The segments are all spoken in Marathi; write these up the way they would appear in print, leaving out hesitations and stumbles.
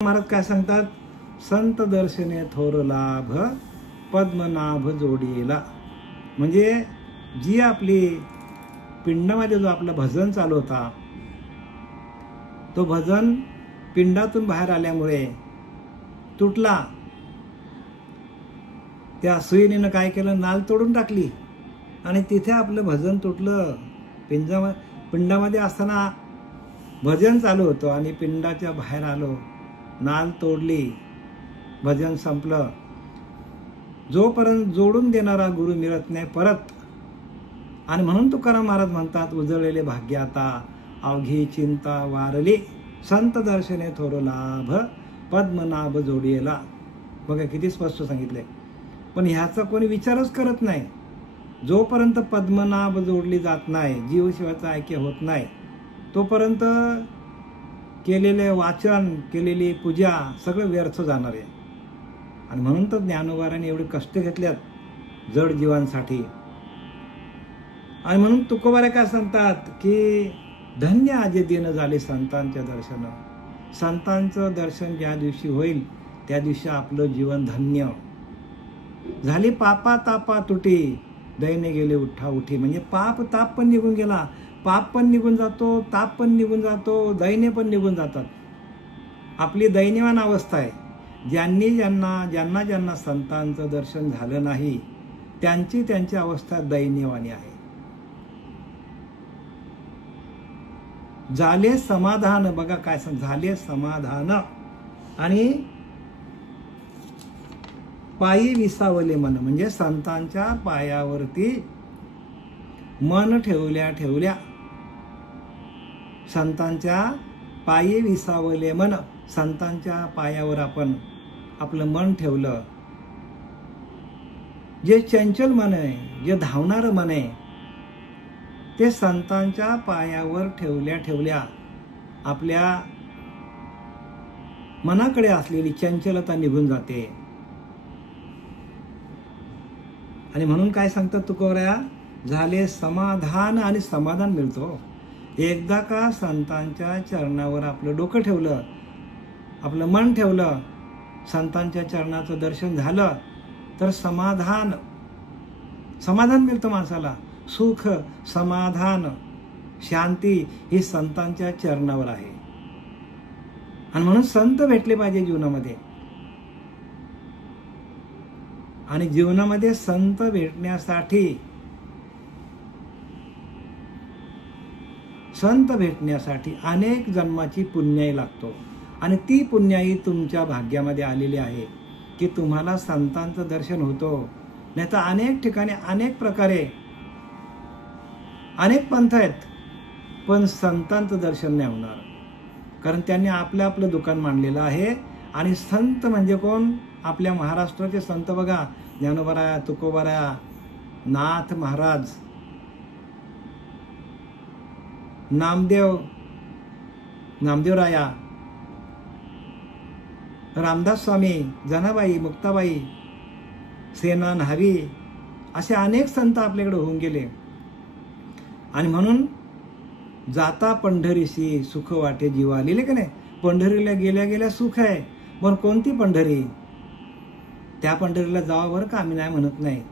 महाराज काय सांगतात, संत दर्शने थोर लाभ पद्मनाभ जोडीला. म्हणजे जी आपली पिंडामध्ये जो आपलं भजन चालू होता, तो भजन पिंडातून बाहेर आल्यामुळे तुटला. त्या सुईणीनं काय केलं, नाल तोडून टाकली आणि तिथे आपलं भजन तुटलं. पिंडामध्ये असताना भजन चालू होतं आणि पिंडाच्या बाहेर आलो, नाल तोडली, भजन संपलं. जोपर्यंत जोडून देणारा गुरु मिळत नाही परत. आणि म्हणून तुकाराम महाराज म्हणतात, उजळलेले भाग्य आता अवघी चिंता वारली, संत दर्शने थोर लाभ पद्मनाभ जोडीला. बघा किती स्पष्ट सांगितले. पण ह्याचा कोणी विचारच करत नाही. जोपर्यंत पद्मनाभ जोडली जात नाही, जीवशिवाचा ऐक्य होत नाही, तोपर्यंत केलेले वाचन, केलेली पूजा सगळं व्यर्थ जाणार आहे. आणि म्हणून तर ज्ञानोबारांनी एवढे कष्ट घेतल्यात जड जीवांसाठी. आणि म्हणून तुकोबारा काय सांगतात की धन्य आजे दिन झाले संतांचे दर्शन. संतांचं दर्शन ज्या दिवशी होईल त्या दिवशी आपलं जीवन धन्य झाली. पापा तापा तुटी दैने गेले उठा उठी. म्हणजे पाप ताप पण निघून गेला, पाप पण निघून जातो, ताप पण निघून जातो, दैन्य पण निघून जातात. आपली दैन्यवान अवस्था आहे. ज्यांना संतांचं दर्शन झालं नाही त्यांची अवस्था दैन्यवानी आहे. झाले समाधान. बघा काय झाले समाधान. आणि पायी विसावले मन. म्हणजे संतांच्या पायावरती मन ठेवल्या संतांच्या पायी विसावले मन. संतांच्या पायावर आपण आपलं मन ठेवलं. जे चंचल मन आहे, जे धावणारं मन आहे, ते संतांच्या पायावर ठेवल्या आपल्या मनाकडे असलेली चंचलता निघून जाते. आणि म्हणून काय सांगतात तुकोबरा, झाले समाधान. आणि समाधान मिळतो एकदा का संतांच्या चरणावर आपलं डोकं ठेवलं, आपलं मन ठेवलं, संतांच्या चरणाचं दर्शन झालं तर समाधान मिळतं माणसाला. सुख, समाधान, शांती ही संतांच्या चरणावर आहे. आणि म्हणून संत भेटले पाहिजे जीवनामध्ये. आणि जीवनामध्ये संत भेटण्यासाठी अनेक जन्माची पुण्याई लागतो. आणि ती पुण्याई तुमच्या भाग्यामध्ये आलेली आहे की तुम्हाला संतांचं दर्शन होतो. नाही तर अनेक ठिकाणी अनेक प्रकारे अनेक पंथ आहेत, पण संतांचं दर्शन नाही होणार. कारण त्यांनी आपलं दुकान मांडलेलं आहे. आणि संत म्हणजे कोण? आपल्या महाराष्ट्राचे संत बघा, ज्ञानोबा, तुकोबा, नाथ महाराज, नामदेवराया, रामदास स्वामी, जनाबाई, मुक्ताबाई, सेना न्हावी, असे अनेक संत आपल्याकडे होऊन गेले. आणि म्हणून जाता पंढरीशी सुख वाटे जीवा. लिहिले का नाही? पंढरीला गेल्या सुख आहे. पण कोणती पंढरी? त्या पंढरीला जावं बरं का, आम्ही नाही म्हणत नाही.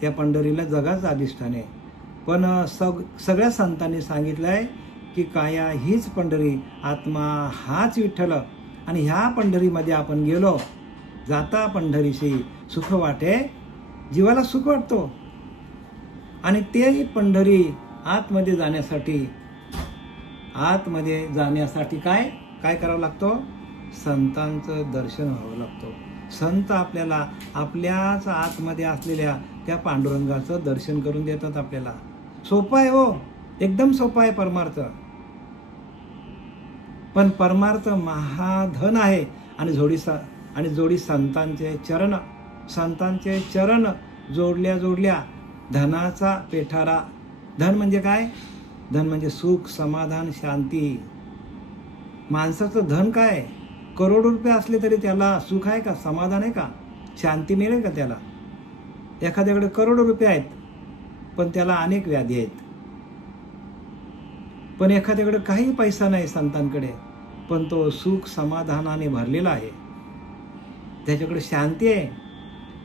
त्या पंढरीला जगाचं अधिष्ठान आहे. पण सगळ्या संतांनी सांगितलंय की काया हीच पंढरी, आत्मा हाच विठ्ठल. आणि ह्या पंढरीमध्ये आपण गेलो, जाता पंढरीशी सुख वाटे जीवाला सुख वाटतो. आणि तेही पंढरी आतमध्ये जाण्यासाठी काय करावं लागतो? संतांचं दर्शन व्हावं लागतो. संत आपल्याला आपल्याच आतमध्ये असलेल्या त्या पांडुरंगाचं दर्शन करून देतात आपल्याला. सोपं आहे हो, एकदम सोपं आहे परमार्थ. पण परमार्थ महाधन आहे. आणि जोडी संतांचे चरण जोडल्या धनाचा पेठारा. धन म्हणजे काय? धन म्हणजे सुख, समाधान, शांती. माणसाचं धन काय? करोडो रुपये असले तरी त्याला सुख आहे का? समाधान आहे का? शांती मिळेल का त्याला? एखाद्याकडे करोडो रुपये आहेत पण त्याला अनेक व्याधी आहेत. पण एखाद्याकडे काही पैसा नाही संतांकडे, पण तो सुख समाधानाने भरलेला आहे, त्याच्याकडे शांती आहे.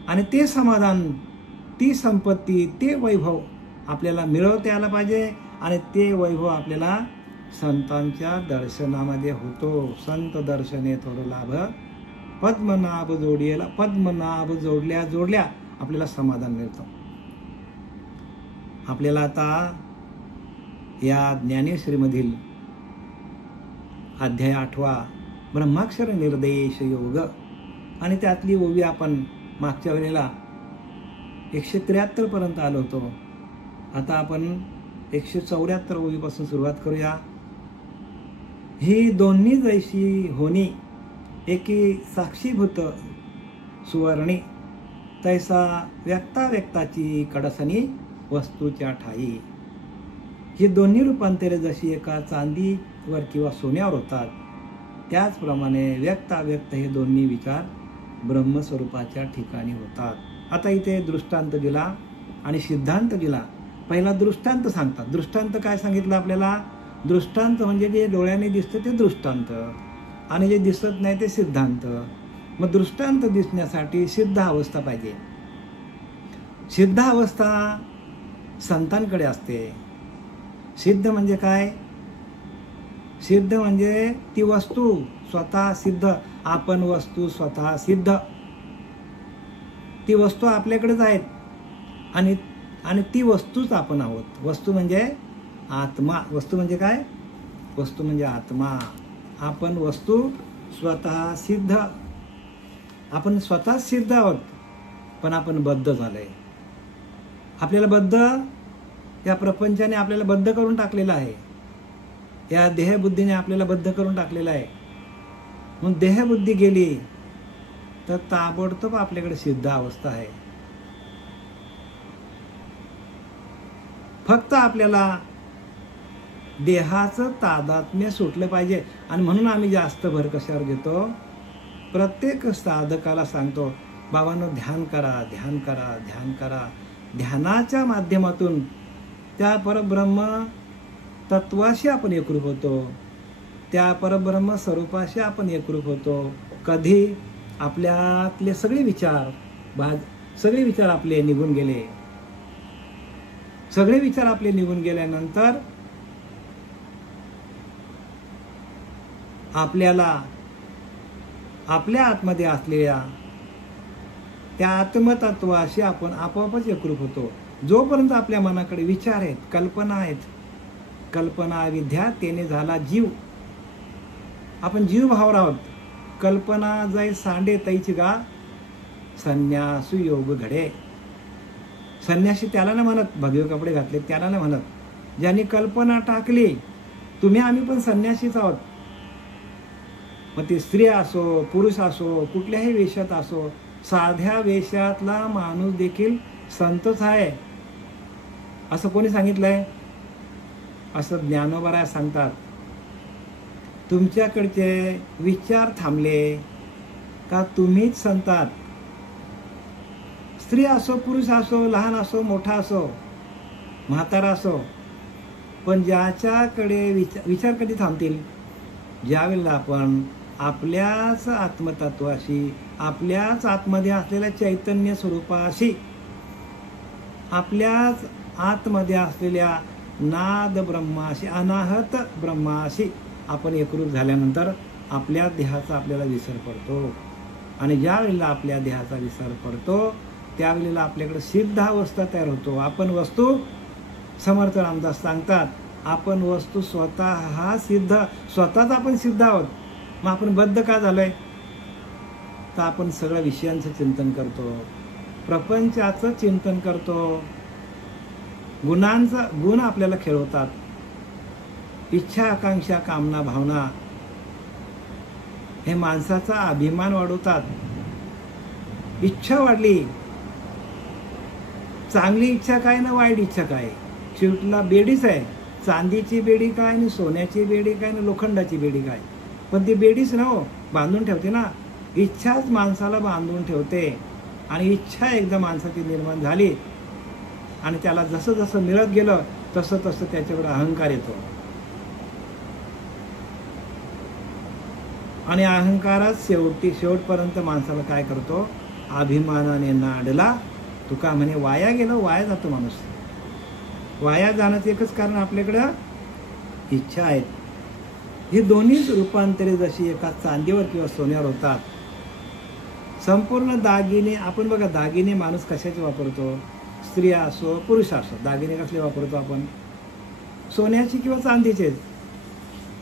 आणि ते समाधान, ती संपत्ती, ते वैभव आपल्याला मिळवता यायला पाहिजे. आणि ते वैभव आपल्याला संतांच्या दर्शनामध्ये होतो. संत दर्शने थोडं लाभ पद्मनाभ जोडियेला, पद्मनाभ जोडल्या जोडल्या आपल्याला समाधान मिळतं. आपल्याला आता या ज्ञानेश्वरीमधील अध्याय 8 ब्रह्माक्षर निर्देश योग, आणि त्यातली ओवी आपण मागच्या वेळेला 173 पर्यंत आलो होतो. आता आपण 174 ओवीपासून सुरुवात करूया. ही दोन्ही जैशी होणी एकी साक्षीभूत सुवर्णी, तैसा व्यक्ता व्यक्ताची कडसनी वस्तूच्या ठाई. ही दोन्ही रूपांतरे जशी एका चांदीवर किंवा सोन्यावर होतात, त्याचप्रमाणे व्यक्ताव्यक्त हे दोन्ही विचार ब्रह्मस्वरूपाच्या ठिकाणी होतात. आता इथे दृष्टांत दिला आणि सिद्धांत दिला. पहिला दृष्टांत सांगतात. दृष्टांत काय सांगितलं आपल्याला? दृष्टांत म्हणजे जे डोळ्याने दिसतं ते दृष्टांत, आणि जे दिसत नाही ते सिद्धांत. मग दृष्टांत दिसण्यासाठी सिद्ध अवस्था पाहिजे. सिद्ध अवस्था संतांकडे असते. सिद्ध म्हणजे काय? सिद्ध म्हणजे ती वस्तू स्वतः सिद्ध. आपण वस्तू स्वतः सिद्ध. ती वस्तू आपल्याकडेच आहेत, आणि ती वस्तूच आपण आहोत. वस्तू म्हणजे आत्मा. वस्तू म्हणजे काय? वस्तू म्हणजे आत्मा. आपण वस्तू स्वतः सिद्ध. आपण स्वतः सिद्ध आहोत, पण आपण बद्ध झालोय. आपल्याला बद्ध, या प्रपंचाने आपल्याला बद्ध करून टाकलेलं आहे. या देहबुद्धीने आपल्याला बद्ध करून टाकलेलं आहे. म्हणून देहबुद्धी गेली तर ताबडतोब आपल्याकडे सिद्ध अवस्था आहे. फक्त आपल्याला देहाचं तादात्म्य सुटलं पाहिजे. आणि म्हणून आम्ही जास्त भर कशावर घेतो? प्रत्येक साधकाला सांगतो, बाबांनो ध्यान करा, ध्यान करा, ध्यान करा. ध्यानाच्या माध्यमातून त्या परब्रह्म तत्वाशी आपण एकरूप होतो. त्या परब्रह्म स्वरूपाशी आपण एकरूप होतो. कधी? आपल्यातले सगळे विचार आपले निघून गेले. सगळे विचार आपले निघून गेल्यानंतर आपल्याला आपल्या आतमध्ये असलेल्या त्या आत्मतत्वाशी आपण आपोआपच एकरूप होतो. जोपर्यंत आपल्या मनाकडे विचार आहेत, कल्पना आहेत, कल्पना विद्या तेने झाला जीव. आपण जीव भावर आहोत. कल्पना जाई सांडे तैची गा, संन्यासू योग घडे. संन्यासी त्याला नाही म्हणत, भगवे कपडे घातले त्याला नाही म्हणत. ज्यांनी कल्पना टाकली, तुम्ही आम्ही पण संन्यासीच आहोत. मग ती स्त्री असो, पुरुष असो, कुठल्याही वेशात असो, साध्या वेशातला माणूस देखील संतच आहे. असं कोणी सांगितलंय? असं ज्ञानोबा सांगतात. तुमच्याकडचे विचार थांबले का तुम्हीच संतात. स्त्री असो, पुरुष असो, लहान असो, मोठा असो, म्हातारा असो, पण ज्याच्याकडे विचार कधी थांबतील? ज्यावेळेला आपण आपल्याच आत्मतत्वाशी, आपल्याच आतमध्ये असलेल्या चैतन्य स्वरूपाशी, आपल्याच आतमध्ये असलेल्या नाद ब्रह्माशी, अनाहत ब्रह्माशी आपण एकरूप झाल्यानंतर आपल्या देहाचा आपल्याला विसर पडतो. आणि ज्या वेळेला आपल्या देहाचा विसर पडतो त्यावेळेला आपल्याकडे सिद्ध अवस्था तयार होतो. आपण वस्तू, समर्थ रामदास सांगतात, आपण वस्तू स्वतः हा सिद्ध, स्वतःच आपण सिद्ध आहोत. मग आपण बद्ध का झालोय? तर आपण सगळ्या विषयांचं चिंतन करतो, प्रपंचाचं चिंतन करतो, गुण आपल्याला खेळवतात. इच्छा, आकांक्षा, कामना, भावना हे माणसाचा अभिमान वाढवतात. इच्छा वाढली, चांगली इच्छा काय ना वाईट इच्छा काय? शेवटला बेडीच आहे. चांदीची बेडी काय आणि सोन्याची बेडी काय आणि लोखंडाची बेडी काय? पण ती बेडीच ना हो, बांधून ठेवते ना. इच्छाच माणसाला बांधून ठेवते. आणि इच्छा एकदा माणसाची निर्माण झाली आणि त्याला जसं जसं मिळत गेलं तसं तसं त्याच्याकडे अहंकार येतो. आणि अहंकारात शेवटपर्यंत माणसाला काय करतो, अभिमानाने नाडला. तुका म्हणे वाया गेलं, वाया जातो माणूस. वाया जाण्याचं एकच कारण आपल्याकडं इच्छा आहेत. ही दोन्हीच रूपांतरे जशी एका चांदीवर किंवा सोन्यावर होतात. संपूर्ण दागिने, आपण बघा दागिने माणूस कशाचे वापरतो, स्त्रिया असो पुरुष असो, दागिने कसले वापरतो आपण, सोन्याची किंवा चांदीचे.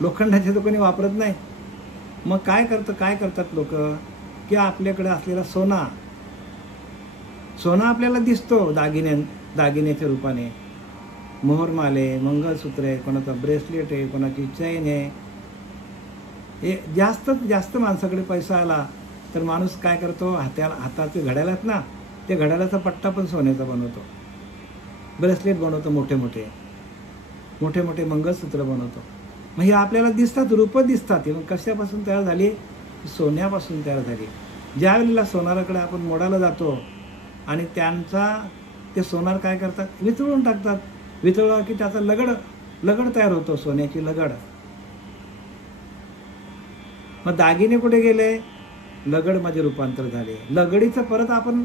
लोखंडाचे तर कोणी वापरत नाही. मग काय करतात लोक, की आपल्याकडे असलेला सोना आपल्याला दिसतो दागिन्याच्या रूपाने. मोहरमाले, मंगळसूत्रे, कोणाचं ब्रेसलेट आहे, कोणाची चैन आहे. हे जास्त माणसाकडे पैसा आला तर माणूस काय करतो, हाताचे घड्याळ आहेत ना, ते घड्याळाचा पट्टा पण सोन्याचा बनवतो, ब्रेसलेट बनवतो, मोठे मोठे मंगळसूत्र बनवतो. मग हे आपल्याला दिसतात, रूपं दिसतात. मग कशापासून तयार झाली, सोन्यापासून तयार झाली. ज्या वेळेला सोनाराकडे आपण मोडायला जातो आणि ते सोनार काय करतात, वितळून टाकतात. वितळला की त्याचा लगड तयार होतो, सोन्याची लगड. मग दागिने कुठे गेले, लगडमध्ये रूपांतर झाले. लगडीचं परत आपण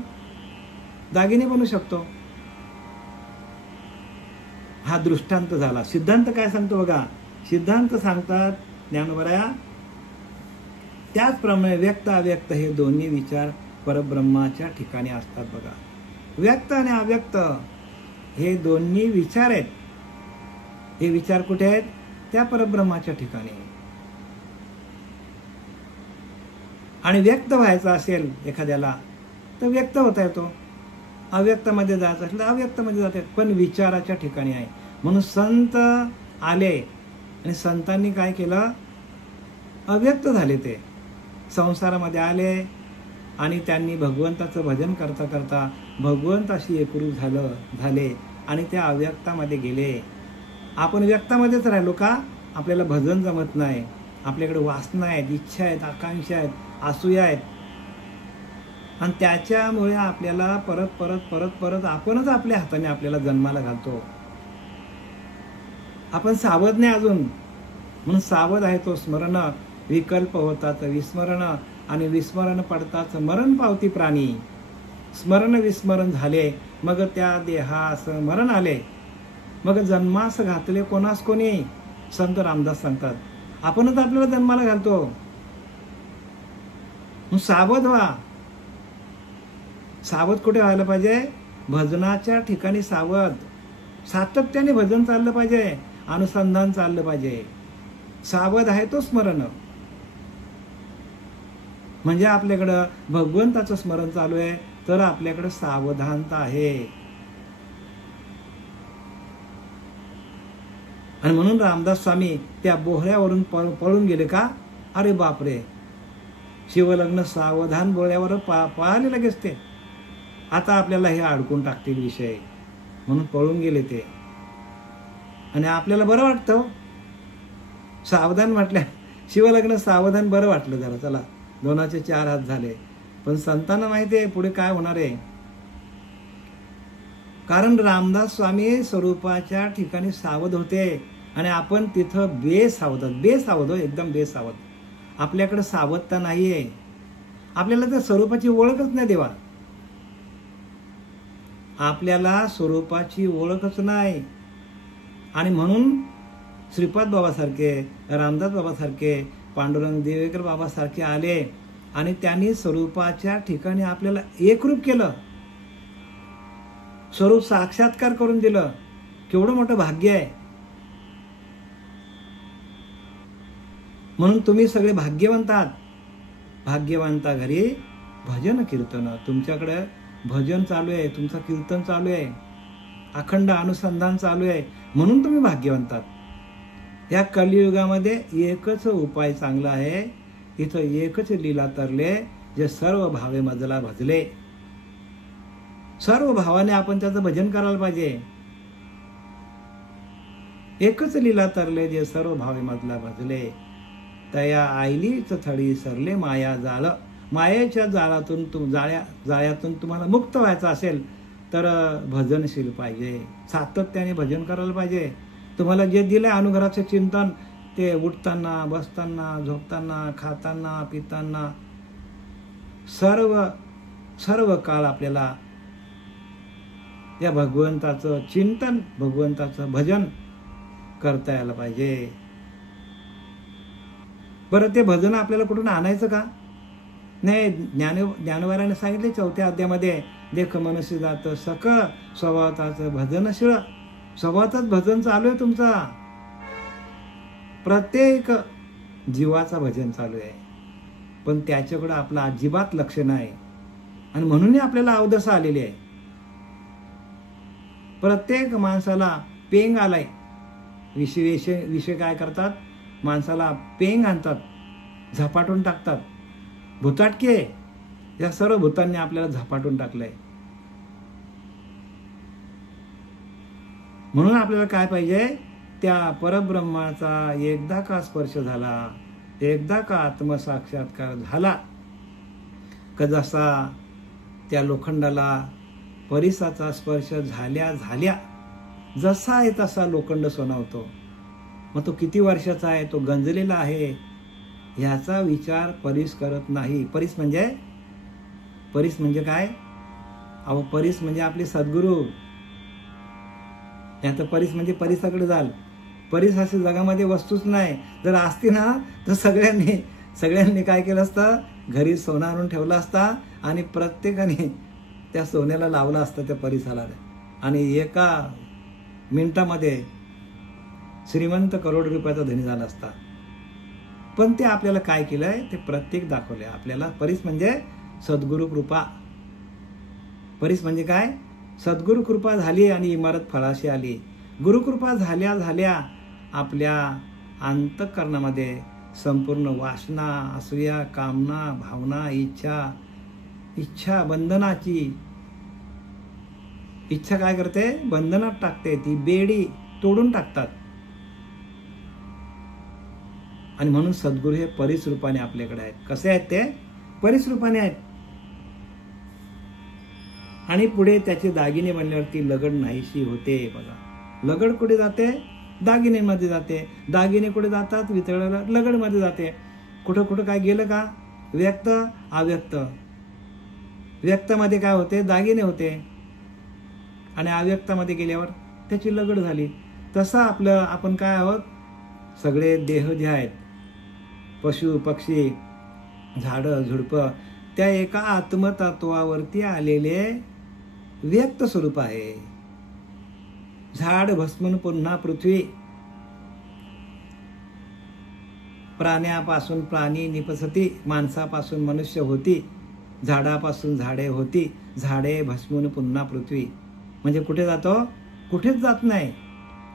दागिने बनवू शकतो. हा दृष्टांत झाला. सिद्धांत काय सांगतो बघा, सिद्धांत सांगतात ज्ञानोबराया, त्याचप्रमाणे व्यक्त अव्यक्त हे दोन्ही विचार परब्रह्माच्या ठिकाणी असतात बघा. व्यक्त आणि अव्यक्त हे दोन्ही विचार आहेत. हे विचार कुठे आहेत, त्या परब्रह्माच्या ठिकाणी. आणि व्यक्त व्हायचं असेल एखाद्याला तर व्यक्त होता येतो, अव्यक्तमध्ये जायचं असेल तर अव्यक्तमध्ये जाता येतं, पण विचाराच्या ठिकाणी आहे. म्हणून संत आले आणि संतांनी काय केलं, अव्यक्त झाले. ते संसारामध्ये आले आणि त्यांनी भगवंताचं भजन करता करता भगवंताशी एकरूप झाले आणि त्या अव्यक्तामध्ये गेले. आपण व्यक्तामध्येच राहिलो का, आपल्याला भजन जमत नाही. आपल्याकडे वासना आहेत, इच्छा आहेत, आकांक्षा आहेत, असूया आहेत. आणि त्याच्यामुळे आपल्याला परत आपणच आपल्या हाताने आपल्याला जन्माला घालतो. आपण सावध नाही अजून, म्हणून सावध आहे तो स्मरण. विकल्प होतात विस्मरण, आणि विस्मरण पडताच मरण पावती प्राणी. स्मरण विस्मरण झाले, मग त्या देहास मरण आले. मग जन्मास घातले कोणास कोणी, संत रामदास सांगतात. आपणच आपल्याला जन्माला घालतो. सावध व्हा. सावध कुठे व्हायला पाहिजे, भजनाच्या ठिकाणी सावध. सातत्याने भजन चाललं पाहिजे, अनुसंधान चाललं पाहिजे. सावध आहे तो स्मरण, म्हणजे आपल्याकडं भगवंताचं स्मरण चालू आहे तर आपल्याकडे सावधानता आहे. आणि म्हणून रामदास स्वामी त्या बोहऱ्यावरून पळून गेले का, अरे बापरे, शिवलग्न सावधान बोहऱ्यावर पळाले लगेच ते. आता आपल्याला हे अडकून टाकतील विषय, म्हणून पळून गेले ते. आणि आपल्याला बरं वाटतं सावधान म्हटल्या, शिवलग्न सावधान बरं वाटलं जरा, चला दोनाचे 4 हात झाले. पण संतांना माहिती आहे पुढे काय होणार आहे. कारण रामदास स्वामी स्वरूपाच्या ठिकाणी सावध होते आणि आपण तिथं बेसावध एकदम बेसावध. आपल्याकडे सावधता नाहीये, आपल्याला त्या स्वरूपाची ओळखच नाही. देवा आपल्याला स्वरूपाची ओळखच नाही. आणि म्हणून श्रीपाद बाबासारखे, रामदास बाबासारखे, पांडुरंग देवेकर बाबासारखे आले आणि त्यांनी स्वरूपाच्या ठिकाणी आपल्याला एकरूप केलं, स्वरूप साक्षात्कार करून दिलं. केवढं मोठं भाग्य आहे. म्हणून तुम्ही सगळे भाग्यवंत आहात. भाग्यवंता घरी भजन कीर्तन. तुमच्याकडे भजन चालू आहे, तुमचं कीर्तन चालू आहे, अखंड अनुसंधान चालू आहे, म्हणून तुम्ही भाग्यवंत आहात. या कलियुगामध्ये एकच उपाय चांगला आहे, इथं एकच लीला तरले, जे सर्व भावे मजला भजले. सर्व भावाने आपण त्याचं भजन करायला पाहिजे. एकच लीला तरले, जे सर्व भावे मजला भजले. तया आईलीच थडी सरले माया जाळ. मायेच्या जाळ्यातून तुम्हाला मुक्त व्हायचं असेल तर भजनशील पाहिजे, सातत्याने भजन करायला पाहिजे. तुम्हाला जे दिलंय अनुग्रहाचं चिंतन ते उठताना, बसताना, झोपताना, खाताना, पिताना सर्व काळ आपल्याला या भगवंताचं चिंतन, भगवंताचं भजन करता यायला पाहिजे. बरं, ते भजन आपल्याला कुठून आणायचं का? नाही, ज्ञानोबाराने सांगितले 4थ्या अध्यायामध्ये, देख मनुष्य जात सकळ स्वभावताचं भजनशीळ. स्वभावताच भजन चालू आहे तुमचा, प्रत्येक जीवाचा भजन चालू आहे, पण त्याच्याकडे आपलं अजिबात लक्ष नाही आणि म्हणून आपल्याला अवदसा आलेली आहे. प्रत्येक माणसाला पेंग आलाय. विषय काय करतात? माणसाला पेंग आणतात, झपाटून टाकतात. भुताटके या सर्व भूतांनी आपल्याला झपाटून टाकलंय. म्हणून आपल्याला काय पाहिजे? त्या परब्रह्माचा एकदा का स्पर्श झाला, एकदा का आत्मसाक्षात्कार झाला का, जसा त्या लोखंडाला परिसाचा स्पर्श झाल्या झाल्या जसा आहे तसा लोखंड सोनावतो. मग तो किती वर्षाचा आहे, तो गंजलेला आहे, ह्याचा विचार परीस करत नाही. परीस म्हणजे काय? अहो, परीस म्हणजे आपले सद्गुरू. याचं परीस म्हणजे परिसाकडे जाल. परीस अशी जगामध्ये वस्तूच नाही. जर असती ना तर सगळ्यांनी काय केलं असतं? घरी सोनं आणून ठेवला असता आणि प्रत्येकाने त्या सोन्याला लावला असतं त्या परिसाला, आणि एका मिनिटामध्ये श्रीमंत करोड रुपयाचा धनी झाला असता. पण ते आपल्याला काय केलंय? ते प्रत्येक दाखवलंय आपल्याला. परीस म्हणजे सद्गुरु कृपा. परीस म्हणजे काय? सद्गुरु कृपा झाली आणि इमारत फळाशी आली. गुरुकृपा झाल्या झाल्या आपल्या अंतःकरणामध्ये संपूर्ण वासना, असूया, कामना, भावना, इच्छा बंधनाची इच्छा काय करते? बंधनात टाकते. ती बेडी तोडून टाकतात. आणि म्हणून सद्गुरू हे परीस रूपाने आपल्याकडे आहेत. कसे आहेत ते? परीस रूपाने आहेत. आणि पुढे त्याचे दागिने बनल्यावरती लगड नाहीशी होते. बघा, लगड कुठे जाते? दागिनेमध्ये जाते. दागिने कुठे जातात? वितळायला लगडमध्ये जाते. कुठं काय गेलं का? व्यक्त अव्यक्त. व्यक्तामध्ये काय होते? दागिने होते, आणि अव्यक्तामध्ये गेल्यावर त्याची लगड झाली. तसं आपण काय आहोत? सगळे देह जे आहेत, पशु पक्षी, झाडं झुडपं, त्या एका आत्मतत्वावरती आलेले व्यक्त स्वरूप आहे. झाड भस्मन पुन्हा पृथ्वी. प्राण्यापासून प्राणी निपसती, माणसापासून मनुष्य होती, झाडापासून झाडे होती, झाडे भस्मून पुन्हा पृथ्वी. म्हणजे कुठे जातो? कुठेच जात नाही,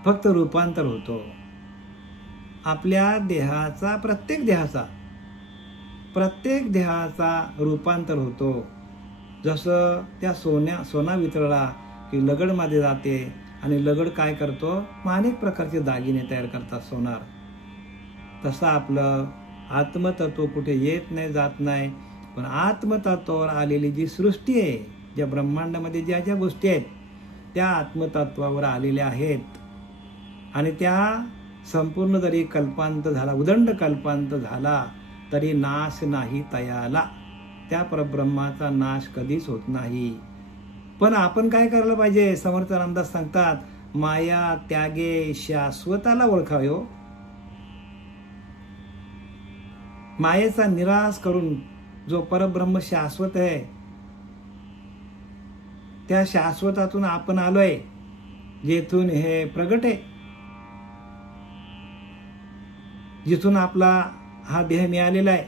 फक्त रूपांतर होतो. आपल्या देहाचा, प्रत्येक देहाचा रूपांतर होतो. जसं त्या सोना वितळला की लगडमध्ये जाते, आणि लगड काय करतो? अनेक प्रकारचे दागिने तयार करतात सोनार. तसं आपलं आत्मतत्व कुठे येत नाही, जात नाही, पण आत्मतत्वावर आलेली जी सृष्टी आहे, ज्या ब्रह्मांडामध्ये ज्या ज्या गोष्टी आहेत त्या आत्मतत्वावर आलेल्या आहेत. आणि त्या संपूर्ण जरी कल्पांत झाला, उदंड कल्पांत झाला, तरी नाश नाही तयाला. त्या परब्रह्माचा नाश कधीच होत नाही. पण आपण काय करायला पाहिजे? समर्थ रामदास सांगतात, माया त्यागे शाश्वताला ओळखावे. हो, मायेचा निराश करून जो परब्रह्म शाश्वत आहे, त्या शाश्वतातून आपण आलोय, जेथून हे प्रगट आहे, जिथून आपला हा देह मिळालेला आहे,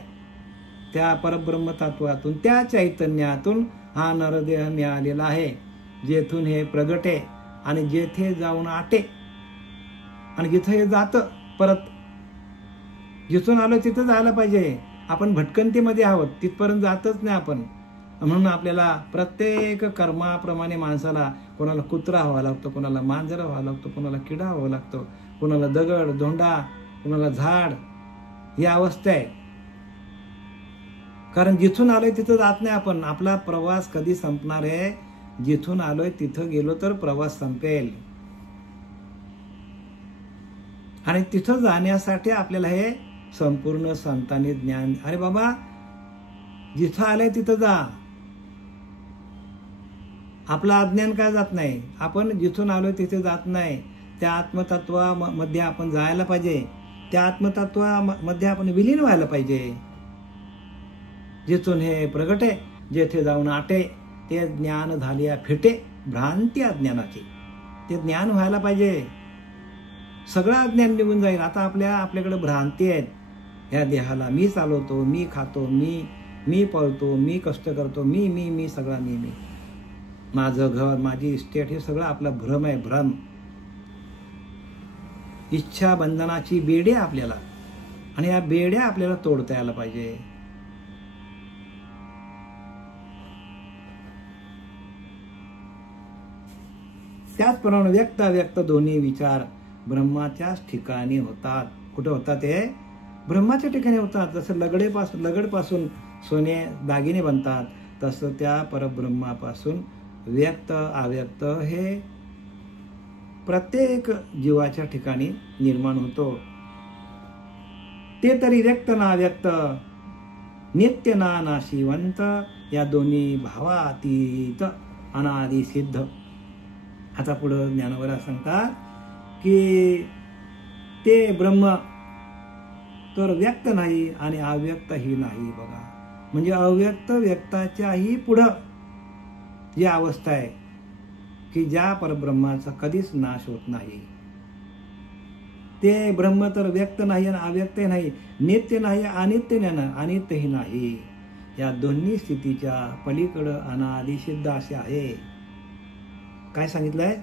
त्या परब्रह्म तत्वातून, त्या चैतन्यातून हा नरदेह मिळालेला आहे, जेथून हे प्रगट आहे, आणि जेथे जाऊन आटे, आणि जिथं हे जातं परत. जिथून आलो तिथं जायला पाहिजे. आपण भटकंतीमध्ये आहोत, तिथपर्यंत जातच नाही आपण. म्हणून आपल्याला प्रत्येक कर्माप्रमाणे माणसाला, कोणाला कुत्रा व्हावा लागतो, कोणाला मांजर व्हावं लागतो, कोणाला किडा व्हावं लागतो, कोणाला दगड धोंडा, कोणाला झाड, ही अवस्था आहे. कारण जिथून आलोय तिथं जात नाही आपण. आपला प्रवास कधी संपणार आहे? जिथून आलोय तिथं गेलो तर प्रवास संपेल. आणि तिथं जाण्यासाठी आपल्याला हे संपूर्ण संतांनी ज्ञान, अरे बाबा जिथं आलंय तिथं जा. आपलं अज्ञान काय जात नाही, आपण जिथून आलोय तिथे जात नाही. त्या आत्मतत्वामध्ये आपण जायला पाहिजे, त्या आत्मतत्वामध्ये आपण विलीन व्हायला पाहिजे. जिथून हे प्रगटे जेथे जाऊन आटे, ते ज्ञान झाले फिटे भ्रांती अज्ञानाची. ते ज्ञान व्हायला पाहिजे. सगळं अज्ञान निघून जाईल. आता आपल्याकडे भ्रांती आहेत. या देहाला मी चालवतो, मी खातो, मी पळतो, मी कष्ट करतो, मी सगळा मी. माझं घर, माझी इस्टेट, हे सगळं आपला भ्रम आहे. भ्रम, इच्छा बंधनाची बेड्या आपल्याला, आणि या बेड्या आपल्याला तोडता यायला पाहिजे. त्याचप्रमाणे व्यक्त अव्यक्त दोन्ही विचार ब्रह्माच्याच ठिकाणी होतात. कुठे होतात? ते ब्रह्माच्या ठिकाणी होतात. जसं लगडपासून सोने दागिने बनतात, तसं त्या परब्रह्मापासून व्यक्त अव्यक्त हे प्रत्येक जीवाच्या ठिकाणी निर्माण होतो. ते तरी व्यक्त ना व्यक्त, नित्य ना नाशिवंत, या दोन्ही भावातीत अनादि सिद्ध. आता पुढं ज्ञानोबा सांगतात की ते ब्रह्म तर व्यक्त नाही आणि अव्यक्तही नाही. बघा, म्हणजे अव्यक्त व्यक्ताच्याही पुढं जी अवस्था आहे की ज्या परब्रह्माचा कधीच नाश होत नाही. ते ब्रह्म तर व्यक्त नाही आणि अव्यक्त नाही, नित्य नाही, अनित्यही नाही. या दोन्ही स्थितीच्या पलीकडं अनादि सिद्ध असे आहे. काय सांगितलंय?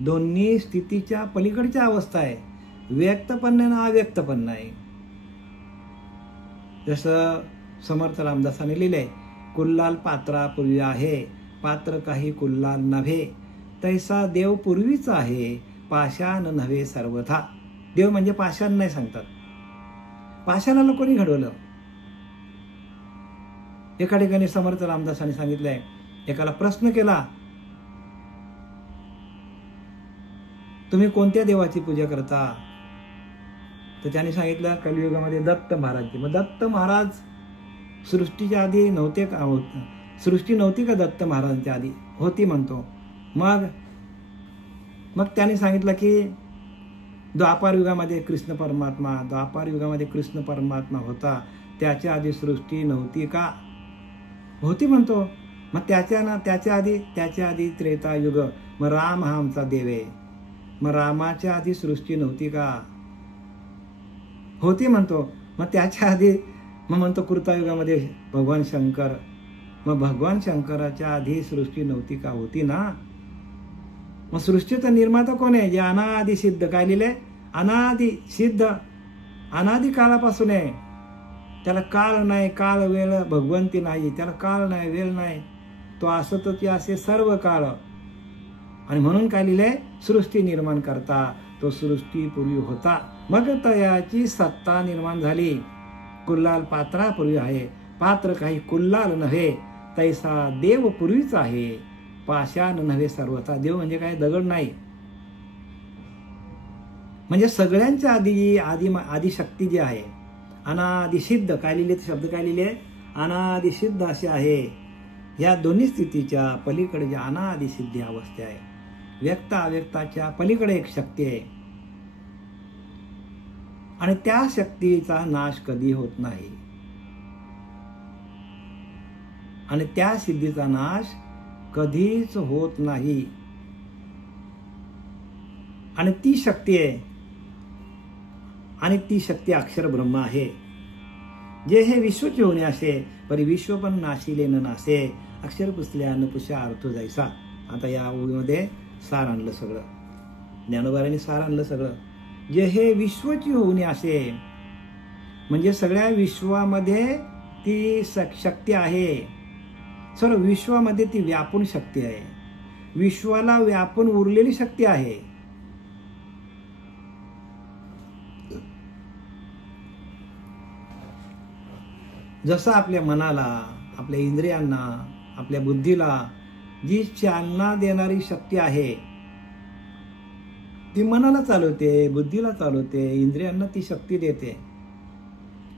दोन्ही स्थितीच्या पलीकडच्या अवस्था आहे. व्यक्त पण नाही ना अव्यक्त पण नाही. जसं समर्थ रामदासाने लिहिलंय, कुल्लाल पात्रापूर्वी आहे, पात्र काही कुल्लाल नव्हे, तैसा देव पूर्वीच आहे, पाषाण नव्हे सर्वथा. देव म्हणजे पाषाण नाही सांगतात. पाषाणाला कोणी घडवलं? एका ठिकाणी समर्थ रामदासाने सांगितलंय, एकाला प्रश्न केला, तुम्ही कोणत्या देवाची पूजा करता? तर त्याने सांगितलं कलियुगामध्ये दत्त महाराजची. मग दत्त महाराज सृष्टीच्या आधी नव्हते का? सृष्टी नव्हती का दत्त महाराजांच्या आधी? होती म्हणतो. मग त्याने सांगितलं की द्वापार युगामध्ये कृष्ण परमात्मा होता, त्याच्या आधी सृष्टी नव्हती का? होती म्हणतो. मग त्याच्या आधी त्रेतायुग, मग राम हा आमचा देव आहे. मग रामाच्या आधी सृष्टी नव्हती का? होती म्हणतो. मग त्याच्या आधी म्हणतो कृतायुगामध्ये भगवान शंकर, मग भगवान शंकराच्या आधी सृष्टी नव्हती का? होती ना. मग सृष्टीचा निर्माता कोण आहे? जे अनादि सिद्ध. काय लिहिले? अनादि सिद्ध, अनादि काळापासून आहे. त्याला काळ नाही, काळ वेळ भगवंती नाही, त्याला काळ नाही, वेळ नाही. तो असतच असे सर्व काळ. आणि म्हणून काय लिहिले? सृष्टी निर्माण करता तो सृष्टीपूर्वी होता, मग तयाची सत्ता निर्माण झाली. कुल्लाल पात्रापूर्वी आहे, पात्र काही कुल्लाल नव्हे, तैसा देव पूर्वीच आहे, पाषाण नव्हे सर्वथा. देव म्हणजे काय? दगड नाही. म्हणजे सगळ्यांच्या आधी शक्ती जी आहे, अनादिसिद्ध. काय लिहिले? शब्द काय लिहिले? अनादिसिद्ध असे आहे. या दोन्ही स्थितीच्या पलीकडे जी अनादिसिद्धी अवस्था आहे, व्यक्त अव्यक्ताच्या पलीकडे एक शक्ती आहे, आणि त्या शक्तीचा नाश कधी होत नाही, आणि त्या सिद्धीचा नाश कधीच होत नाही. आणि ती शक्ती आहे, आणि ती शक्ती अक्षर ब्रह्म आहे. जे हे विश्वचे होणे असे, परी विश्व पण नाशिले न नासे, अक्षर पुसल्या न पुष्या अर्थ जायचा. आता या ओळीमध्ये सार आणलं सगळं, ज्ञानोबारांनी सार आणलं सगळं. जे हे विश्वची होणे असे, म्हणजे सगळ्या विश्वामध्ये ती शक्ती आहे. सर्व विश्वामध्ये ती व्यापून शक्ती आहे, विश्वाला व्यापून उरलेली शक्ती आहे. जसं आपल्या मनाला, आपल्या इंद्रियांना, आपल्या बुद्धीला जी चालना देणारी शक्ती आहे, ती मनाला चालवते, बुद्धीला चालवते, इंद्रियांना ती शक्ती देते.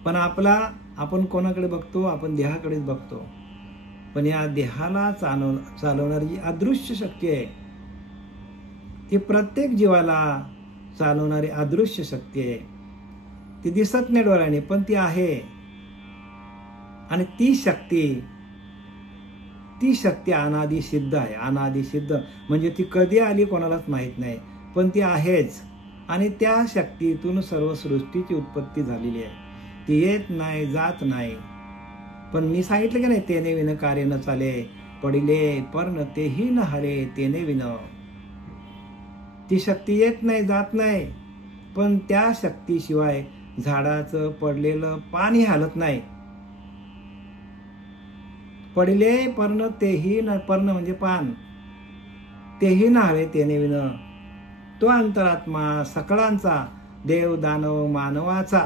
पण आपण कोणाकडे बघतो? आपण देहाकडेच बघतो. पण या देहाला चालवणारी जी अदृश्य शक्ती आहे, ती प्रत्येक जीवाला चालवणारी अदृश्य शक्ती आहे. ती दिसत नाही डोळ्याने, पण ती आहे. आणि ती शक्ती अनादि सिद्ध आहे. अनादि सिद्ध म्हणजे ती कधी आली कोणालाच माहित नाही, पण ती आहेच. आणि त्या शक्तीतून सर्व सृष्टीची उत्पत्ती झालेली आहे. ती येत नाही, जात नाही. पण मी सांगितलं की नाही, तेने विन कार्य न चाले, पडिले पर्ण तेही न हाले तेने विन. ती शक्ती येत नाही, जात नाही, पण त्या शक्तीशिवाय झाडाचं पडलेलं पाणी हालत नाही. पडिले पर्ण तेही न, पर्ण म्हणजे पान, तेही न हाले तेने विन. तो अंतरात्मा सकळांचा, देव दानव मानवाचा,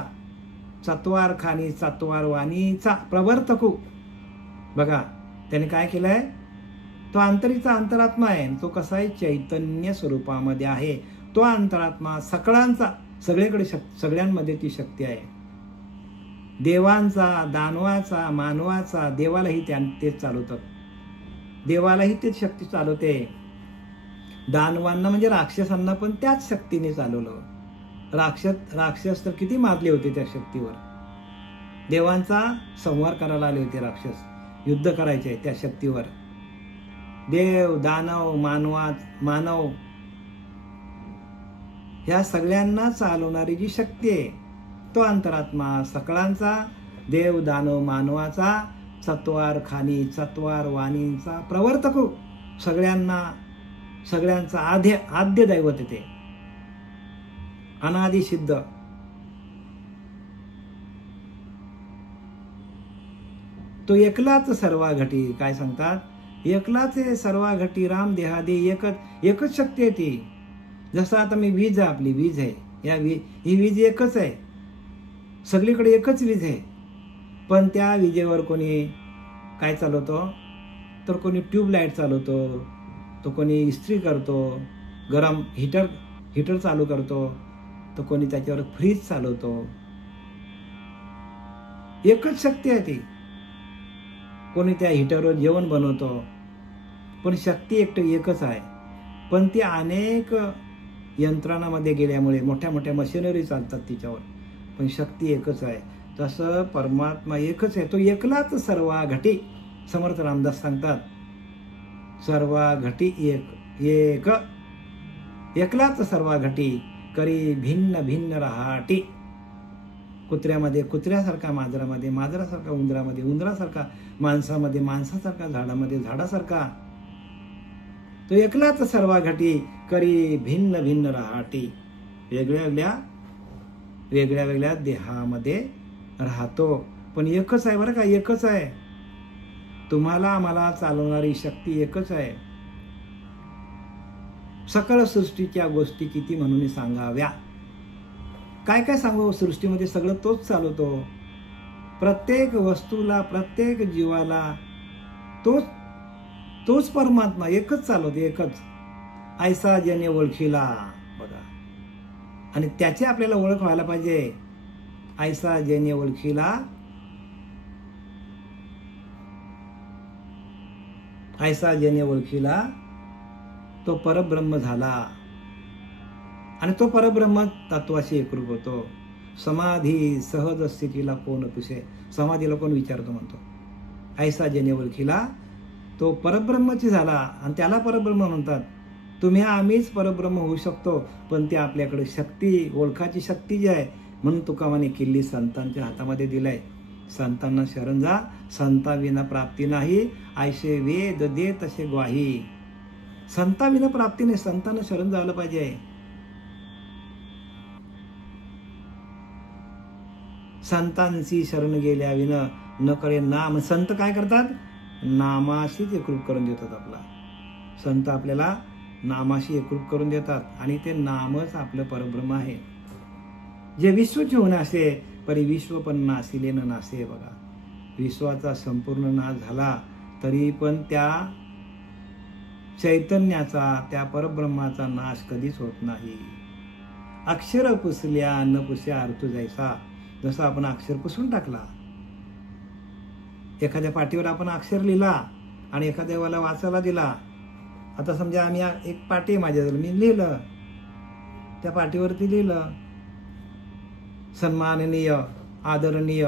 चत्वार खानी चत्वार वाणीचा प्रवर्तकू. बघा त्याने काय केलंय? तो अंतरात्मा आहे. तो कसा आहे? चैतन्य स्वरूपामध्ये आहे. तो अंतरात्मा सकळांचा, सगळीकडे सगळ्यांमध्ये ती शक्ती आहे. देवांचा, दानवाचा, मानवाचा, देवालाही तेच चालवतात. देवालाही तेच शक्ती चालवते. दानवांना म्हणजे राक्षसांना पण त्याच शक्तीने चालवलं. राक्षस तर किती मारले होते त्या शक्तीवर. देवांचा संहार करायला आले होते राक्षस, युद्ध करायचे त्या शक्तीवर. देव, दानव, मानव ह्या सगळ्यांना चालवणारी जी शक्ती आहे, तो अंतरात्मा सकळांचा, देव दानव मानवाचा, चत्वार खानी चत्वार वाणींचा प्रवर्तक, सगळ्यांचा आद्य दैवत ते, अनादि सिद्ध. तो एकलाच सर्वा घटी. काय सांगतात? एकलाच आहे सर्वा घटी, राम देहादी एकच शक्ती आहे ती. जसं आता मी वीज आहे, आपली वीज आहे, ही वीज एकच आहे, सगळीकडे एकच वीज आहे. पण त्या विजेवर कोणी काय चालवतो? तर कोणी ट्यूबलाईट चालवतो, तो कोणी इस्त्री करतो, गरम हीटर चालू करतो, तर कोणी त्याच्यावर फ्रीज चालवतो. एकच शक्ती आहे ती. कोणी त्या हीटरवर जेवण बनवतो, पण शक्ती एकच आहे. पण ती अनेक यंत्रणामध्ये गेल्यामुळे मोठ्या मोठ्या मशिनरी चालतात तिच्यावर, पण शक्ती एकच आहे. तसं परमात्मा एकच आहे. तो एकलाच सर्वा घटी. समर्थ रामदास सांगतात, सर्वा घटी एक, एकलाच सर्वा घटी, करी भिन्न भिन्न राहाटी. कुत्र्यामध्ये कुत्र्यासारखा मांजरामध्ये, मांजरासारखा उंदरामध्ये, उंदरासारखा माणसामध्ये, माणसासारखा झाडामध्ये, झाडासारखा. तो एकलाच सर्वा घटी, करी भिन्न भिन्न राहाटी. वेगळ्या वेगळ्या देहामध्ये राहतो, पण एकच आहे बरं का, एकच आहे. तुम्हाला आम्हाला चालवणारी शक्ती एकच आहे. सकळ सृष्टीच्या गोष्टी किती म्हणून सांगाव्या. काय काय सांगू? सृष्टीमध्ये सगळं तोच चालवतो. प्रत्येक वस्तूला, प्रत्येक जीवाला तोच परमात्मा एकच चालवतो, एकच. ऐसा जने ओळखीला. बघा, आणि त्याची आपल्याला ओळख व्हायला पाहिजे. ऐसा जने ओळखीला, ऐसा जने ओळखीला, तो परब्रह्म झाला. आणि तो परब्रह्म तत्वाशी एकरूप होतो. समाधी सहज स्थितीला कोण पुसे. समाधीला कोण विचारतो म्हणतो. ऐसा जने ओळखीला, तो परब्रह्मची झाला, आणि त्याला परब्रह्म म्हणतात. तुम्ही आम्हीच परब्रह्म होऊ शकतो, पण ते आपल्याकडे शक्ती, ओळखाची शक्ती जी आहे, म्हणून तुकामाने किल्ली संतांच्या हातामध्ये दिलाय. संतांना शरण जा, संताविना प्राप्ती नाही, ऐसे वेद दे तसे ग्वाही. संताविना प्राप्ती नाही, संतांना शरण जायला पाहिजे. संतांची शरण गेल्या विन न कळे नाम. संत काय करतात? नामाशीच एकरूप करून देतात आपला. संत आपल्याला नामाशी एकरूप करून देतात, आणि ते नामच आपलं परब्रह्म आहे. जे विश्वचे होणे असे, परी विश्व पण नासिले न नासे. बघा, विश्वाचा संपूर्ण नाश झाला तरी पण त्या चैतन्याचा, त्या परब्रह्माचा नाश कधीच होत नाही. अक्षर पुसल्या न पुस्या अर्थ जायचा. जसं आपण अक्षर पुसून टाकला, एखाद्या पाटीवर आपण अक्षर लिहिला आणि एखाद्या वेळेला वाचायला दिला. आता समजा आम्ही एक पाटी आहे माझ्याजवळ, मी लिहिलं, त्या पाटीवरती लिहिलं सन्माननीय, आदरणीय,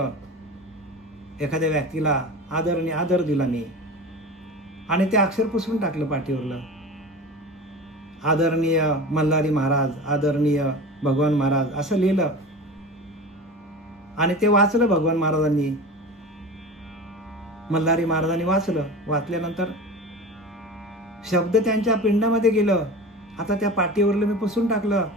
एखाद्या व्यक्तीला आदरणीय आदर दिला मी आणि ते अक्षर पुसून टाकलं पाटीवरलं. आदरणीय मल्हारी महाराज, आदरणीय भगवान महाराज असं लिहिलं आणि ते वाचलं भगवान महाराजांनी, मल्हारी महाराजांनी वाचलं. वाचल्यानंतर शब्द त्यांच्या पिंडामध्ये गेलं. आता त्या पाटीवरलं मी पुसून टाकलं,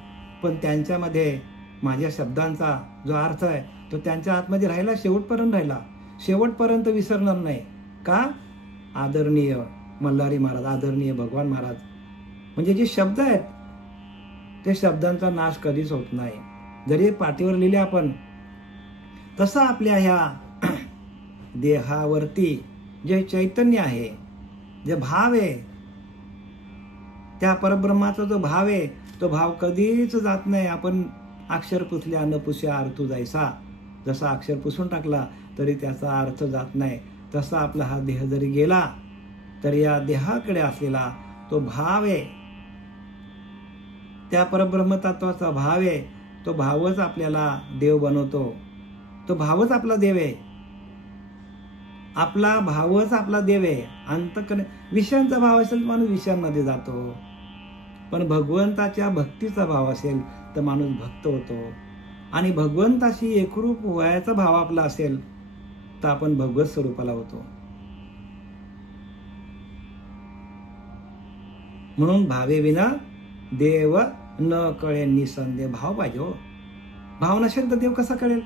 पण त्यांच्यामध्ये माझ्या शब्दांचा जो अर्थ आहे तो त्यांच्या आतमध्ये राहिला, शेवटपर्यंत राहिला, शेवटपर्यंत विसरणार नाही. का? आदरणीय मल्हारी महाराज, आदरणीय भगवान महाराज. म्हणजे जे शब्द आहेत ते शब्दांचा नाश कधीच होत नाही. जरी पाटीवर लिहिले आपण, तसं आपल्या ह्या देहावरती जे चैतन्य आहे, जे भाव आहे, त्या परब्रह्माचा जो भाव आहे तो भाव कधीच जात नाही. आपण अक्षर पुसल्या न पुस्या अर्थ जायचा. जसा अक्षर पुसून टाकला तरी त्याचा अर्थ जात नाही, तसा आपला हा देह जरी गेला तरी या देहाकडे असलेला तो भाव आहे, त्या परब्रह्मतत्वाचा भाव आहे, तो भावच आपल्याला देव बनवतो. तो भावच आपला देव आहे. आपला भावच आपला देव आहे. अंतकरण विषयांचा भाव असेल तर माणूस विषयांमध्ये जातो, पण भगवंताच्या भक्तीचा भाव असेल तर माणूस भक्त होतो. आणि भगवंताशी एकरूप व्हायचा भाव आपला असेल तर आपण भगवत स्वरूपाला होतो. म्हणून भावे विना देव न कळे निसंदेह. भाव पाहिजे हो. भाव नसेल तर देव कसा कळेल?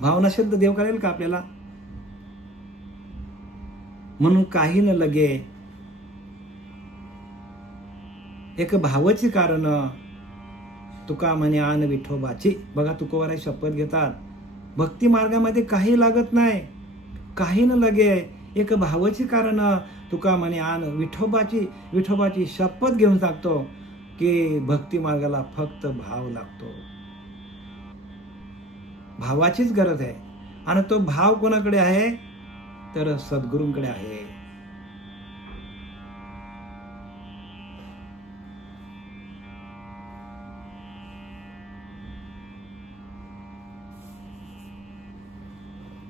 भाव नसेल तर देव कळेल का आपल्याला? म्हणून काही न लगे एक भावाची कारण तुका म्हणे आन विठोबाची. बघा तुकोबाराय शपथ घेतात, भक्ती मार्गामध्ये काही लागत नाही, काही न लगे एक भावाची कारण तुका म्हणे आन विठोबाची. विठोबाची शपथ घेऊन सांगतो की भक्ती मार्गाला फक्त भाव लागतो. भावाचीच गरज आहे. आणि तो भाव कोणाकडे आहे तर सद्गुरूंकडे आहे.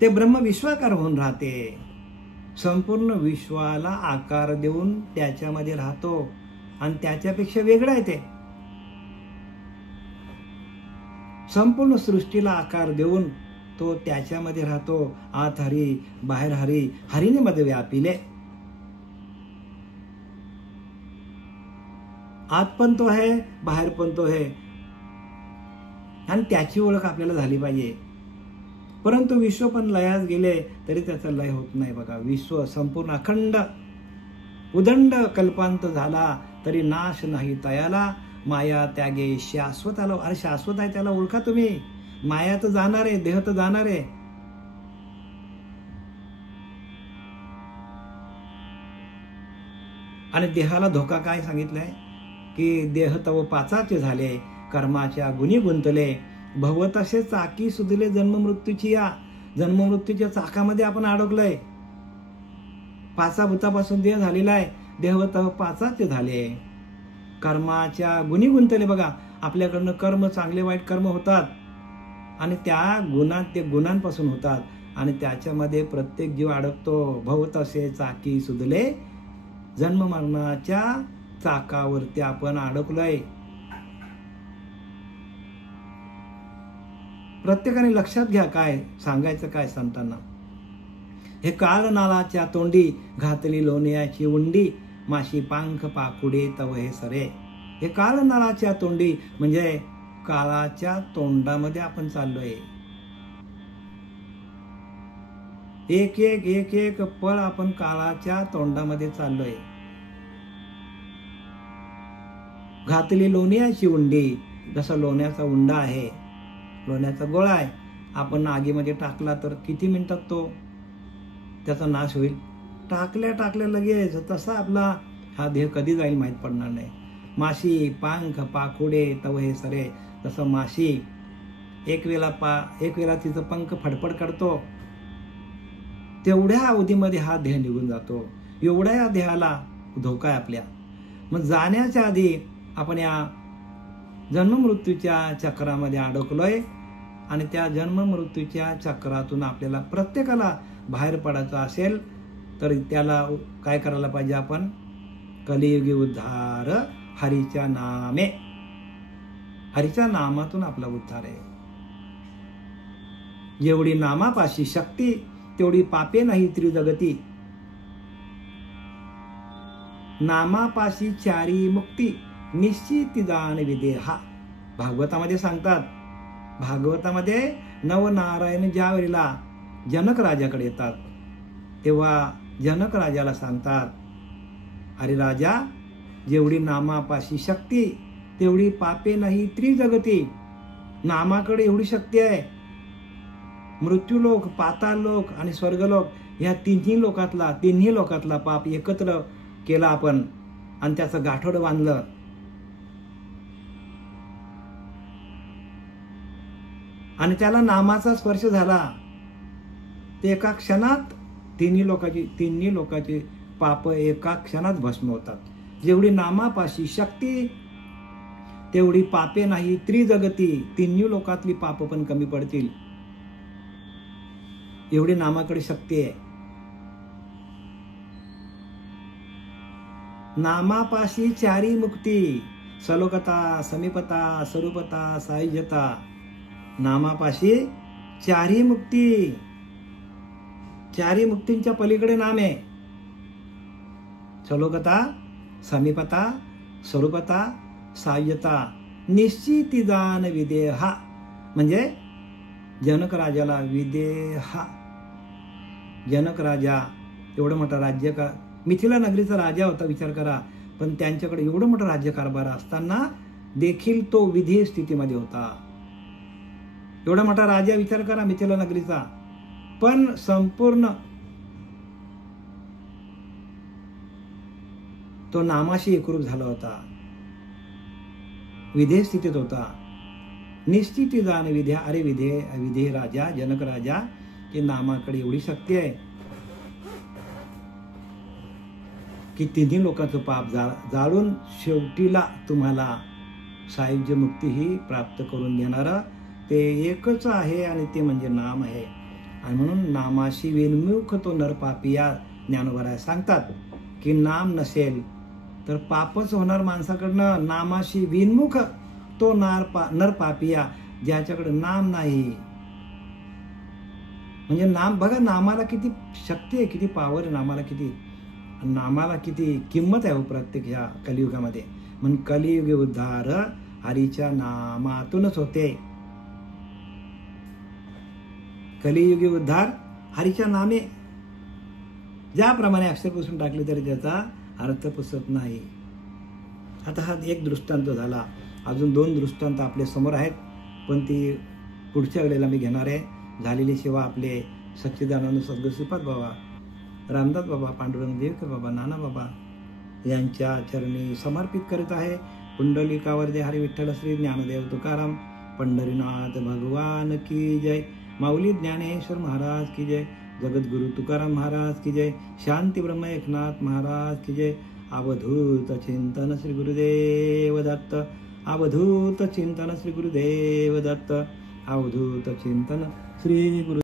ते ब्रह्म विश्वाकार होऊन राहते. संपूर्ण विश्वाला आकार देऊन त्याच्यामध्ये राहतो आणि त्याच्यापेक्षा वेगळं आहे ते. संपूर्ण सृष्टीला आकार देऊन तो त्याच्यामध्ये राहतो. आत हरी, बाहेर हरी, हरीने मध्ये व्यापिले. आत पण तो आहे, बाहेर पण तो आहे, आणि त्याची ओळख आपल्याला झाली पाहिजे. परंतु विश्व पण लयास गेले तरी त्याचा लय होत नाही. बघा, विश्व संपूर्ण अखंड उदंड कल्पांत झाला तरी नाश नाही तयाला. माया त्यागे शाश्वताला. अरे शाश्वत आहे त्याला ओळखा तुम्ही. माया तर जाणार आहे, देह तर जाणार आहे. आणि देहाला धोका काय सांगितलंय की देह तव पाचाचे झाले, कर्माच्या गुणी गुंतले, भव तसे चाकी सुधले जन्म मृत्यूची. या जन्म मृत्यूच्या चाकामध्ये आपण अडकलोय. पाचा भूतापासून देह झालेला आहे. देह तव पाचाचे झाले, कर्माच्या गुणी गुंतले. बघा, आपल्याकडनं कर्म, चांगले वाईट कर्म होतात आणि त्या गुणात, ते गुणांपासून होतात आणि त्याच्यामध्ये प्रत्येक जीव अडकतो. भव तसे चाकी सुधले, जन्म मरणाच्या चाकावरती आपण अडकलोय. प्रत्येकाने लक्षात घ्या काय सांगायचं, काय संतांना. हे काळ नालाच्या तोंडी घातली लोण्याची उंडी, माशी पांख पाकुडे तव हे सरे. हे काळ नालाच्या तोंडी म्हणजे काळाच्या तोंडामध्ये आपण चाललोय. एक एक एक एक पळ आपण काळाच्या तोंडामध्ये चाललोय. घातली लोण्याची उंडी, जसा लोण्याचा उंडा आहे, लोण्याचा गोळा आहे, आपण आगीमध्ये टाकला तर किती मिनिटात तो त्याचा नाश होईल. टाकल्या टाकल्या लगेच. तसा आपला हा देह कधी जाईल माहीत पडणार नाही. माशी पंख पाखुडे तव हे सरे. जसं माशी एक वेळा तिचं पंख फडफड करतो, तेवढ्या अवधीमध्ये हा देह निघून जातो. एवढ्या या देहाला धोका आहे आपल्या. मग जाण्याच्या आधी आपण या जन्ममृत्यूच्या चक्रामध्ये अडकलोय आणि त्या जन्ममृत्यूच्या चक्रातून आपल्याला प्रत्येकाला बाहेर पडायचं असेल तर त्याला काय करायला पाहिजे आपण? कलियुगी उद्धार हरीच्या नामे. हरीच्या नामातून आपला उद्धार आहे. जेवढी नामापाशी शक्ती तेवढी पापे नाही त्रिजगती. नामापाशी चारी मुक्ती निश्चित दान विदेहा. भागवतामध्ये सांगतात, भागवतामध्ये नवनारायण ज्या वेळेला जनक राजाकडे येतात तेव्हा जनक राजाला सांगतात, अरे राजा, जेवढी नामापाशी शक्ती तेवढी पापे नाही त्रिजगती. नामाकडे एवढी शक्ती आहे. मृत्यूलोक, पाताळलोक आणि स्वर्गलोक ह्या तिन्ही लोकातला पाप एकत्र केला आपण आणि त्याचं गाठोडं बांधलं. आणि त्याला नामाचा स्पर्श झाला ते एका क्षणात तिन्ही लोकांची पाप एका क्षणात भस्म होतात. जेवढी नामापाशी शक्ती तेवढी पापे नाही त्रिजगती. तिन्ही लोकातली पाप पण कमी पडतील. एवढी नामाकडे शक्ती आहे. नामापाशी चारी मुक्ती सलोकता समीपता स्वरूपता सायुज्यता. नामापाशी चारी मुक्ती. चारी मुक्तींच्या पलीकडे नाम आहे. सलोकता समीपता स्वरूपता सायुज्यता निश्चितिदान विदेहा. म्हणजे जनक राजाला विदेहा. जनक राजा एवढं मोठं राज्य का, मिथिला नगरीचा राजा होता विचार करा, पण त्यांच्याकडे एवढं मोठं राज्यकारभार असताना देखील तो विधेय स्थितीमध्ये होता. एवढा मोठा राजा विचार करा मिथिला नगरीचा, पण संपूर्ण तो नामाशी एकरूप झाला होता, विधेय स्थितीत होता. निश्चित जाण विधेय. अरे विधेय राजा, जनक राजा, की नामाकडे एवढी शक्ती आहे की तिन्ही लोकांचं पाप जाळून शेवटीला तुम्हाला सायुज्य मुक्ती ही प्राप्त करून देणारं ते एकच आहे आणि ते म्हणजे नाम आहे. आणि म्हणून नामाशी विन्मुख तो नरपापिया. ज्ञानोबराय सांगतात की नाम नसेल तर पापच होणार माणसाकडनं. नामाशी विन्मुख तो नरपापिया, ज्याच्याकडे नाम नाही. म्हणजे नाम बघा, नामाला किती शक्ती आहे, किती पावर आहे नामाला किती किंमत आहे प्रत्येक ह्या कलियुगामध्ये. म्हणून कलियुगी उद्धार हरीच्या नामातूनच होते. कलियुगी उद्धार हरीच्या नामे. ज्याप्रमाणे अक्षर पुसून टाकले तरी त्याचा अर्थ पुसत नाही. आता हा एक दृष्टांत झाला. अजून 2 दृष्टांत आपल्या समोर आहेत, पण ती पुढच्या वेळेला मी घेणार आहे. झालेली सेवा आपले सच्चिदानंद सद्गुरू श्रीपाद बाबा, रामदास बाबा, पांडुरंग देवकर बाबा, नाना बाबा यांच्या चरणी समर्पित करीत आहे. पुंडलिकावर जय. हरी विठ्ठल श्री ज्ञानदेव तुकाराम पंढरीनाथ भगवान की जय. माऊली ज्ञानेश्वर महाराज की जय. जगद्गुरु तुकाराम महाराज की जय. शांती ब्रह्म एकनाथ महाराज की जय. अवधूत चिंतन श्री गुरुदेव दत्त. अवधूत चिंतन श्री गुरुदेव दत्त. अवधूत चिंतन श्री गुरु